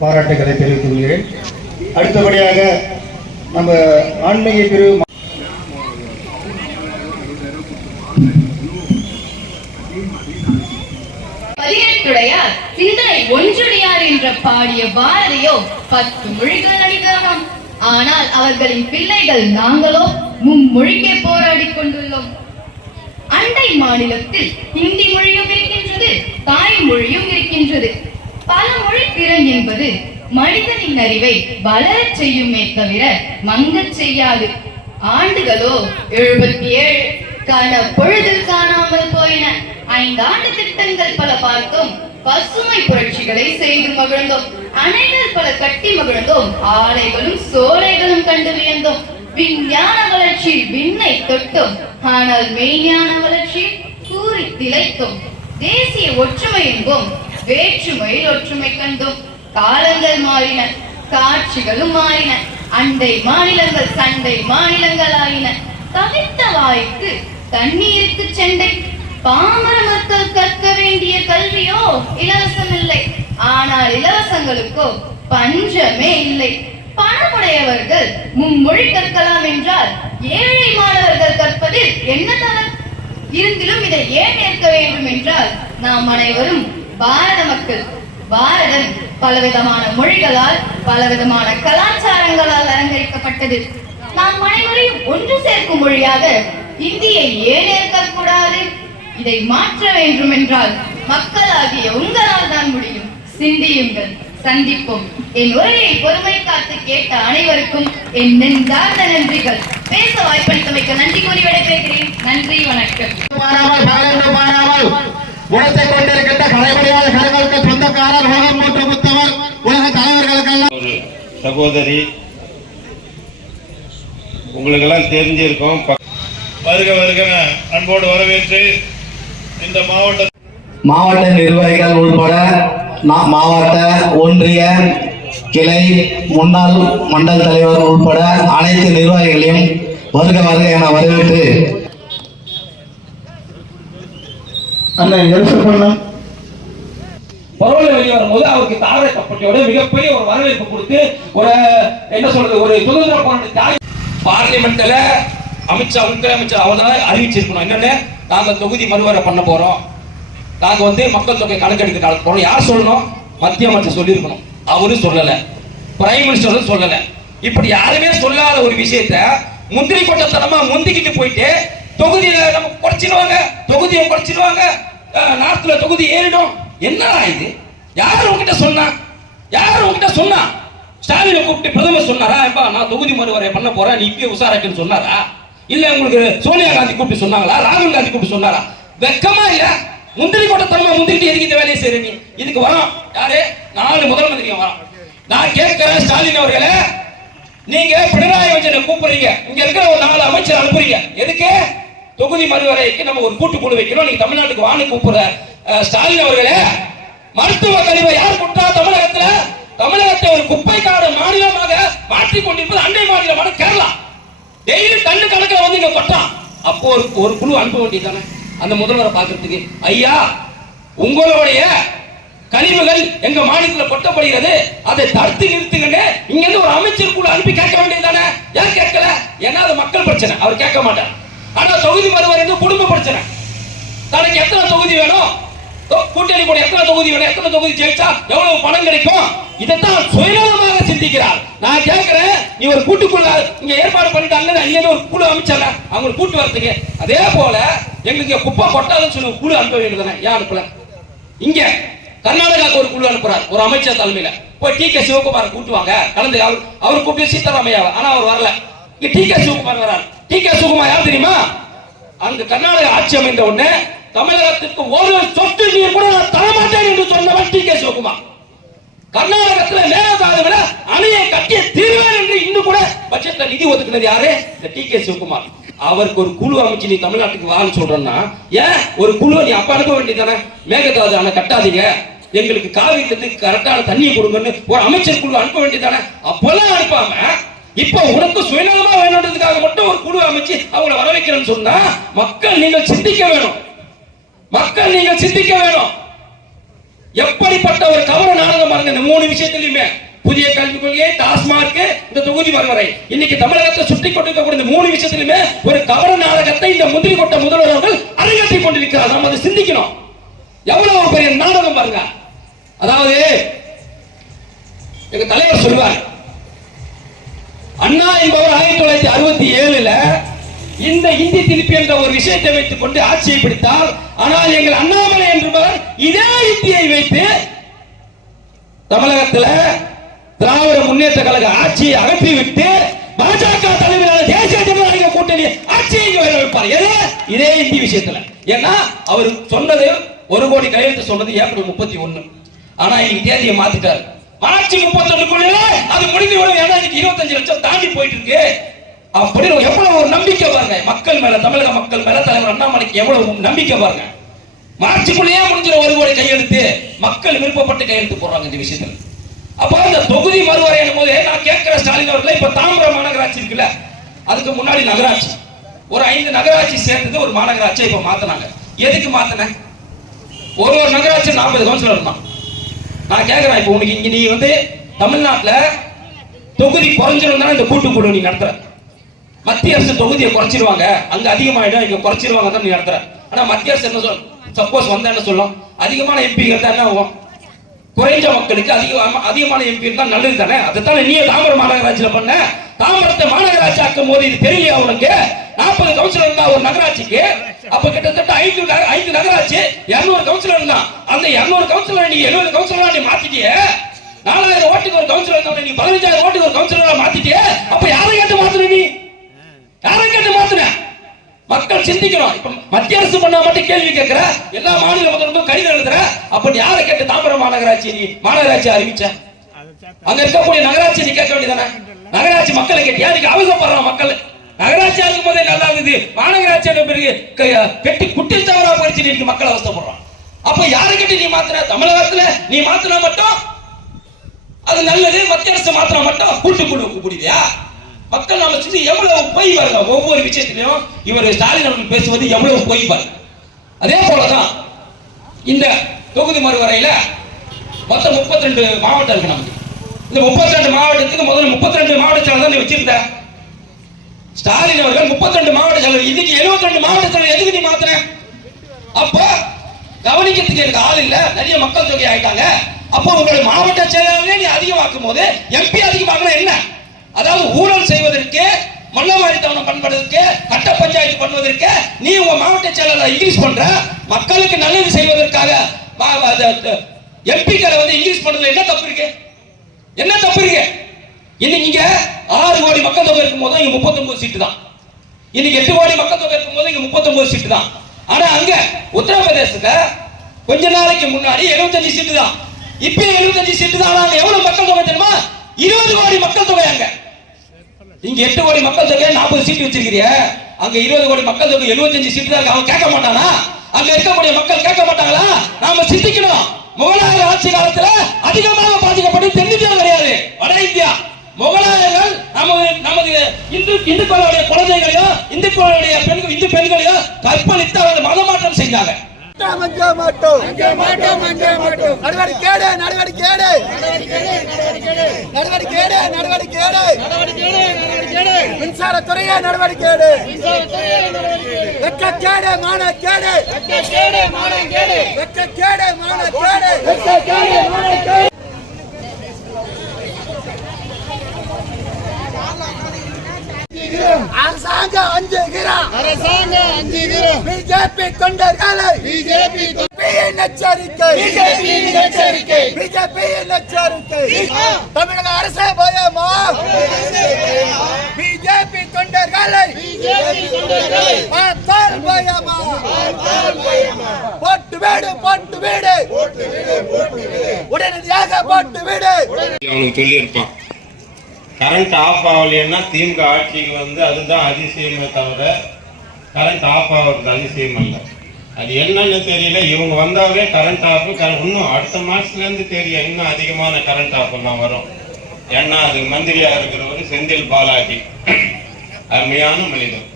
பாராட்டுகளை தெரிவித்துக் கொள்கிறேன். அடுத்தபடியாக நம்ம ஆன்மீக பிரிவு பதினெட்டுடையார் சிந்தனை ஒன்றுடையார் என்ற பாடிய பாரதியோ பத்து மொழிகள் அடித்தவனாம் ஆனால் அவர்களின் பிள்ளைகள் நாங்களோ மும்மொழிக்கே போராடி கொண்டுள்ளோம். அண்டை மாநிலத்தில் ஹிந்தி மொழியும் இருக்கின்றது தாய் மொழியும் இருக்கின்றது. பல மொழி திறன் என்பது மனிதனின் அறிவை வளரச் செய்யுமே தவிர மங்கச் செய்யாது. ஆண்டுகளோ எழுபத்தி ஏழு கன பொழுதில் காணாமல் போயின. ஐந்தாண்டு திட்டங்கள் பல பார்த்தோம். பசுமை புரட்சிகளை செய்து மகிழ்ந்தோம். அணைகள் பல கட்டி மகிழ்ந்தோம். ஆலைகளும் சோலைகளும் கண்டு வியந்தோம். விஞ்ஞான வளர்ச்சி விண்ணை தொட்டோம். ஆனால் மெய்ஞான வளர்ச்சி கூறி திளைத்தோம். தேசிய ஒற்றுமை என்போம் வேற்றுமையில் ஒற்றுமை கண்டும். காலங்கள் மாறின காட்சிகளும் மாறின அண்டை மாநிலங்கள் சண்டை மாநிலங்கள் ஆயின தவித்த வாய்க்கு தண்ணீருக்கு செண்டை பாமர மக்கள் கற்க வேண்டிய கல்வியோ இலவசம் இல்லை ஆனால் இலவசங்களுக்கோ பஞ்சமே இல்லை. பணமுடையவர்கள் மும்மொழி கற்கலாம் என்றால் ஏழை மாணவர்கள் கற்பதில் என்ன தவறு இருந்திலும் இதை ஏன் ஏற்க வேண்டும் என்றால் நாம் அனைவரும் பாரத மக்கள் பாரதம் பலவிதமான மொழிகளால் பலவிதமான கலாச்சாரங்களால் அலங்கரிக்கப்பட்டது. நாம் அனைவரையும் ஒன்று சேர்க்கும் மொழியாக இந்தியை ஏன் ஏற்கக்கூடாது? இதை மாற்ற வேண்டும் என்றால் மக்களாகிய உங்களால் தான் முடியும். சிந்தியுங்கள் சந்திப்போம். என் உரையை பொறுமை காத்து கேட்ட அனைவருக்கும் என் நெஞ்சார்ந்த நன்றிகள். பேச வாய்ப்பளித்தமைக்கு நன்றி கூறி நன்றி வணக்கம். உழைத்துக் கொண்டிருக்கின்ற கலைமொழியாத கலைகளுக்கு சொந்தக்காரர் உலகம் முத்தவர் உலக தலைவர்களுக்கெல்லாம். ஒரு சகோதரி உங்களுக்கெல்லாம் தெரிஞ்சிருக்கும். வருக வருகன அன்போடு வரவேற்று இந்த மாவட்ட மாவட்ட நிர்வாகிகள் உள்பட மாவட்ட ஒன்றிய கிளை முன்னாள் மண்டல தலைவர் உள்பட அனைத்து நிர்வாகிகளையும் வருக வருக என வரவேற்று. அண்ணன் எல்சப் அண்ணா? பரவாயில்ல வெளியே வரும்போது அவருக்கு தாவர கப்பட்டியோட மிகப்பெரிய ஒரு வரவேற்பு கொடுத்து ஒரு என்ன சொல்றது ஒரு சுதந்திர போராட்ட தியாகி பார்லிமெண்ட்ல அமித்ஷா உள்துறை அமைச்சர் அவர் தான் அறிவிச்சிருக்கணும். என்னன்னு? நாங்க தொகுதி மறுவரை பண்ண போறோம். நாங்க வந்து மக்கள் தொகை கணக்கெடுக்க நடத்த போறோம். யார் சொல்லணும்? மத்திய அமைச்சர் சொல்லியிருக்கணும். அவரும் சொல்லல. பிரைம் மினிஸ்டரும் சொல்லல. இப்படி யாருமே சொல்லாத ஒரு விஷயத்த முந்திரி கொட்டத்தனமா முந்திக்கிட்டு போயிட்டு தொகுதியை நம்ம குறைச்சிடுவாங்க தொகுதியை குறைச்சிடுவாங்க. நார்த்துல நார்த்ல தொகுதி ஏறிடும். என்னடா இது? யார் உங்ககிட்ட சொன்னா? யார் உங்ககிட்ட சொன்னா? ஸ்டாலினை கூப்பிட்டு பிரதமர் சொன்னாரா? எப்பா நான் தொகுதி மறுவரை பண்ண போறேன் நீ இப்பயே உசாராக்குன்னு சொன்னாரா? இல்ல உங்களுக்கு சோனியா காந்தி கூப்பிட்டு சொன்னாங்களா? ராகுல் காந்தி கூப்பிட்டு சொன்னாரா? வெக்கமா இல்ல. முந்திரி கொட்டத்தனமா முந்திரிட்டு எதுக்கு இந்த வேலையை செய்யற நீ இதுக்கு வரோம். யாரு? நாலு முதல்வர் வரோம். நான் கேட்கிறேன் ஸ்டாலின் அவர்களே நீங்க பினராயி விஜயனை கூப்பிடுறீங்க. இங்க இருக்கிற ஒரு நாலு அமைச்சர் அனுப்புறீங்க. எதுக்கு? தொகுதி மறுவரைக்கு நம்ம ஒரு கூட்டுக்குழு வைக்கிறோம். நீங்க தமிழ்நாட்டுக்கு வான்னு கூப்பிடுற ஸ்டாலின் அவர்களே மருத்துவ கழிவை யார் குற்றா தமிழகத்துல? தமிழகத்தை ஒரு குப்பை காடு மாநிலமாக மாற்றி கொண்டிருப்பது அண்டை மாநிலமான கேரளா. டெய்லி கண்ணு கணக்கில் வந்து இங்க கொட்டான் அப்போ ஒரு ஒரு குழு அனுப்ப வேண்டியதானே அந்த முதல்வரை பாக்குறதுக்கு ஐயா உங்களுடைய கழிவுகள் எங்க மாநிலத்தில் கொட்டப்படுகிறது அதை தடுத்து நிறுத்துங்க இங்க இருந்து ஒரு அமைச்சர் குழு அனுப்பி கேட்க வேண்டியதானே ஏன் கேட்கல? ஏன்னா அது மக்கள் பிரச்சனை. அவர் கேட்க மாட்டார். ஆனா தொகுதி மறுவரை குடும்ப பிரச்சனை. தனக்கு எத்தனை தொகுதி வேணும்? கூட்டணி கூட எத்தனை தொகுதி வேணும்? எத்தனை தொகுதி ஜெயிச்சா எவ்வளவு பணம் கிடைக்கும்? இதைத்தான் சுயநலமாக சிந்திக்கிறார். நான் கேட்கிறேன் நீ ஒரு கூட்டுக்குள்ள இங்க ஏற்பாடு பண்ணிட்டு அங்க இருந்து ஒரு குழு அமைச்சல அவங்க கூட்டு வரதுக்கு அதே போல எங்களுக்கு குப்பை கொட்டாதுன்னு சொல்லி குழு அனுப்ப வேண்டியதுதானே ஏன் அனுப்பல? இங்க. கர்நாடகாவுக்கு ஒரு குழு அனுப்புறார். ஒரு அமைச்சர் தலைமையில. போய் டி கே சிவகுமார் கூட்டுவாங்க கலந்து அவர் அவர் கூப்பிட்டு சீதாராமையா ஆனா அவர் வரல. இங்க டி கே சிவகுமார் வரார். டி கே சிவகுமார் யார் தெரியுமா? அங்கு கர்நாடக ஆட்சி அமைந்த உடனே தமிழகத்திற்கு ஒரு சொத்து நீர் கூட நான் தரமாட்டேன் என்று சொன்னவன் டி கே சிவகுமார். கர்நாடகத்துல மேகதாதுவில அணையை கட்டிய தீர்வேன் என்று இன்னும் கூட பட்ஜெட்ல நிதி ஒதுக்குனது யாரு? இந்த டி கே சிவகுமார். அவருக்கு ஒரு குழு அமைச்சு நீ தமிழ்நாட்டுக்கு வான்னு சொல்றேன்னா ஏன்? ஒரு குழு நீ அப்ப அனுப்ப வேண்டியதானே மேகதாது அணை கட்டாதீங்க. எங்களுக்கு காவிரிக்கு கரெக்டான தண்ணியை கொடுங்கன்னு ஒரு அமைச்சர் குழு அனுப்ப வேண்டியதானே? அப்பெல்லாம் அனுப்பாம இப்ப உனக்கு சுயநலமா வேணுன்றதுக்காக மட்டும் ஒரு குழு அமைச்சு அவங்கள வர வைக்கிறேன்னு சொன்னா மக்கள் நீங்கள் சிந்திக்க வேணும். மக்கள் நீங்கள் சிந்திக்க வேணும். எப்படிப்பட்ட ஒரு கவர நாடகம் பாருங்க இந்த மூணு விஷயத்திலுமே புதிய கல்விக் கொள்கை டாஸ்மார்க் இந்த தொகுதி வரைமுறை இன்னைக்கு தமிழகத்தை சுற்றி கொண்டிருக்கக்கூடிய இந்த மூணு விஷயத்திலுமே ஒரு கவர நாடகத்தை இந்த முந்திரி கொட்ட முதல்வர் அவர்கள் அரங்கேற்றிக் கொண்டிருக்கிறார் நம்ம அதை சிந்திக்கணும். எவ்வளவு பெரிய நாடகம் பாருங்க. அதாவது எங்க தலைவர் சொல்வார் அண்ணா என்பவர் ஆயிரத்தி தொள்ளாயிரத்தி அறுபத்தி ஏழுல இந்த இந்தி திருப்பி என்ற ஒரு விஷயத்தை வைத்துக் கொண்டு ஆட்சியை பிடித்தால் ஆனால் எங்கள் அண்ணாமலை என்பவர் இதே இந்தியை வைத்து தமிழகத்துல திராவிட முன்னேற்ற கழக ஆட்சியை அகற்றிவிட்டு பாஜக தலைமையிலான தேசிய ஜனநாயக கூட்டணி ஆட்சியை வர வைப்பார். எது? இதே இந்தி விஷயத்துல. ஏன்னா அவர் சொன்னது ஒரு கோடி கையெழுத்து சொன்னது ஏப்ரல் முப்பத்தி ஒண்ணு. ஆனா இன்னைக்கு தேதியை மாத்திட்டாரு. மார்ச் முப்பத்தி ஒண்ணுக்குள்ள அது முடிந்து விடும். ஏன்னா இன்னைக்கு இருபத்தஞ்சு லட்சம் தாண்டி போயிட்டு இருக்கு. அப்படின்னு எவ்வளவு ஒரு நம்பிக்கை பாருங்க. மக்கள் மேல தமிழக மக்கள் மேல தலைவர் அண்ணாமலைக்கு எவ்வளவு நம்பிக்கை பாருங்க. மார்ச்சுக்குள்ளேயே முடிஞ்சிடும் ஒரு கோடி கையெழுத்து. மக்கள் விருப்பப்பட்டு கையெழுத்து போடுறாங்க இந்த விஷயத்துல. அப்ப அந்த தொகுதி மறுவரையும் போது நான் கேட்கிற ஸ்டாலின் அவர்கள் இப்ப தாம்பரம் மாநகராட்சி இருக்குல்ல? அதுக்கு முன்னாடி நகராட்சி. ஒரு ஐந்து நகராட்சி சேர்ந்தது ஒரு மாநகராட்சியை இப்ப மாத்தினாங்க. எதுக்கு மாத்தின? ஒரு ஒரு நகராட்சி நாற்பது கவுன்சிலர் தான். நான் கேட்கிறேன் இப்போ உனக்கு இங்க நீ வந்து தமிழ்நாட்டுல தொகுதி குறைஞ்சிருந்தா இந்த கூட்டுக்குழு நீ நடத்துற. மத்திய அரசு தொகுதியை குறைச்சிருவாங்க. அங்க அதிகமாயிடும் இங்க குறைச்சிருவாங்க தான் நீ நடத்துற. ஆனா மத்திய அரசு என்ன சொல் சப்போஸ் வந்தா என்ன சொல்லும். அதிகமான எம்பிகள் தான் என்ன ஆகும்? குறைஞ்ச மக்களுக்கு அதிக அதிகமான எம்பி இருந்தா நல்லது தானே அதைத்தானே நீ தாமர மாநகராட்சியில பண்ண? தாமரத்தை மாநகராட்சி ஆக்கும் போது இது தெரியலையா உனக்கு? நாற்பது கவுன்சிலர் இருந்தா ஒரு நகராட்சிக்கு அப்ப கிட்டத்தட்ட ஐந்து ஐந்து நகராட்சி இருநூறு கவுன்சிலர் இருந்தான் அந்த இருநூறு கவுன்சிலர் நீ எழுபது கவுன்சிலரா நீ மாத்திட்டியே? நாலாயிரம் ஓட்டுக்கு ஒரு கவுன்சிலர் இருந்தவன நீ பதினஞ்சாயிரம் ஓட்டுக்கு ஒரு கவுன்சிலரா மாத்திட்டியே? அப்ப யாரை கேட்டு மாத்துற நீ? யாரை கேட்டு மாத்துன? மக்கள் சிந்திக்கணும். இப்ப மத்திய அரசு பண்ணா மட்டும் கேள்வி கேட்கிற. எல்லா மாநில முதல்வரும் கடிதம் எழுதுற. அப்ப நீ யாரை கேட்டு தாம்பரம் மாநகராட்சி நீ மாநகராட்சி அறிவிச்ச? அங்க இருக்கக்கூடிய நகராட்சி நீ கேட்க வேண்டியதானே நகராட்சி மக்களை கேட்டியா? நீங்க அவசரப்படுறான் மக்கள். நல்லா இருந்தது மாநகராட்சி பிறகு க- கெட்டி குட்டி தவறா போயிடுச்சு நீ மக்கள் அவசரப்படுறான் அப்ப யாரை நீ மாத்தின? தமிழகத்துல நீ மாத்தினா மட்டும்? அது நல்லது. மத்திய அரசு மாத்தினா மட்டும்? கூட்டு குழு கூப்பிடுவியா? மக்கள் நம்ம சுத்தி எவ்வளவு பொய் பாருங்க. ஒவ்வொரு விஷயத்திலையும் இவர் ஸ்டாலின் அவர்கள் பேசுவது எவ்வளவு பொய் பாருங்க. அதே போலதான் இந்த தொகுதி மறுவரையில மொத்தம் 32 மாவட்டம் இருக்கு நமக்கு. இந்த 32 மாவட்டத்துக்கு முதல்ல முப்பத்தி ரெண்டு மாவட்டத்தில் தான் வச்சிருந்தேன் வச்சிருந்த? ஸ்டாலின் அவர்கள் 32 மாவட்ட செயலர். இன்னைக்கு 72 மாவட்ட செயலர் எதுக்கு நீ மாத்தின? அப்ப கவனிக்கிறதுக்கு எனக்கு ஆள் இல்ல. நிறைய மக்கள் தொகை ஆயிட்டாங்க. அப்போ உங்களுடைய மாவட்ட செயலாளர்களே நீ அதிகமாக்கும் போது எம்பி அதிகமாக்கினா என்ன? அதாவது ஊழல் செய்வதற்கு மல்லவாரித்தவனம் பண்ணுவதற்கு கட்ட பஞ்சாயத்து பண்ணுவதற்கு நீ உங்க மாவட்ட செயலாளர் இங்கிலீஷ் பண்ற மக்களுக்கு நல்லது செய்வதற்காக எம்பிக்களை வந்து இங்கிலீஷ் பண்றதுல என்ன தப்பு இருக்கு? என்ன தப்பு இருக்கு? இன்னைக்கு ஆறு கோடி மக்கள் தொகை இருக்கும் போது இங்க முப்பத்தொன்பது சீட்டு தான். இன்னைக்கு எட்டு கோடி மக்கள் தொகை இருக்கும் போது இங்க முப்பத்தொன்பது சீட்டு தான். ஆனா அங்க உத்தரப்பிரதேசத்துல கொஞ்ச நாளைக்கு முன்னாடி 75 சீட்டு தான். இப்ப 75 சீட்டு தான் ஆனா எவ்வளவு மக்கள் தொகை தெரியுமா? இருபது கோடி மக்கள் தொகை அங்க. இங்க எட்டு கோடி மக்கள் தொகை நாற்பது சீட்டு வச்சிருக்கிறிய. அங்க இருபது கோடி மக்கள் தொகை 75 சீட்டு தான் இருக்கு. அவன் கேட்க மாட்டானா? அங்க இருக்கக்கூடிய மக்கள் கேட்க மாட்டாங்களா? நாம சிந்திக்கணும். முகலாய ஆட்சி காலத்துல அதிகமாக பாதிக்கப்பட்டு தென்னிந்தியா கிடையாது. வட இந்தியா. முகலாய இந்து இந்துக்களுடைய குழந்தைகளையும் இந்துக்களுடைய பெண்கள் இந்து பெண்களையும் கற்பழித்து அவர்கள் மதமாற்றம் மாட்டோம் நடவடிக்கை நடவடிக்கை. நடவடிக்கை நடவடிக்கை. மின்சாரத்துறையே நடவடிக்கை எடு. வெட்கக்கேடு, மானக்கேடு. வெட்கக்கேடு, மானக்கேடு. அரசாங்கம் அஞ்சுகிறான் அரசாங்கம் அஞ்சுகிறோம் பிஜேபி தொண்டர்களை பிஜேபி எச்சரிக்கை பிஜேபியின் எச்சரிக்கை. பிஜேபியின் எச்சரிக்கை தமிழக அரசே பயமா? பிஜேபி தொண்டர்களை பிஜேபி தொண்டர்களை பார்த்தால் பயமா? போட்டு வீடு போட்டு வீடு. உடனடியாக போட்டு வீடு. அவனுக்கு சொல்லியிருப்பான். கரண்ட் ஆஃப் ஆகலைன்னா திமுக ஆட்சிக்கு வந்து அதுதான் அதிசயமே தவிர கரண்ட் ஆஃப் ஆகிறது அதிசயம் அல்ல. அது என்னன்னு தெரியல. இவங்க வந்தாவே கரண்ட் ஆஃப் இன்னும் அடுத்த மாசத்துலேருந்து தெரியும். இன்னும் அதிகமான கரண்ட் ஆஃப் எல்லாம் வரும். ஏன்னா அது மந்திரியாக இருக்கிறவர் செந்தில் பாலாஜி. அருமையான மனிதன்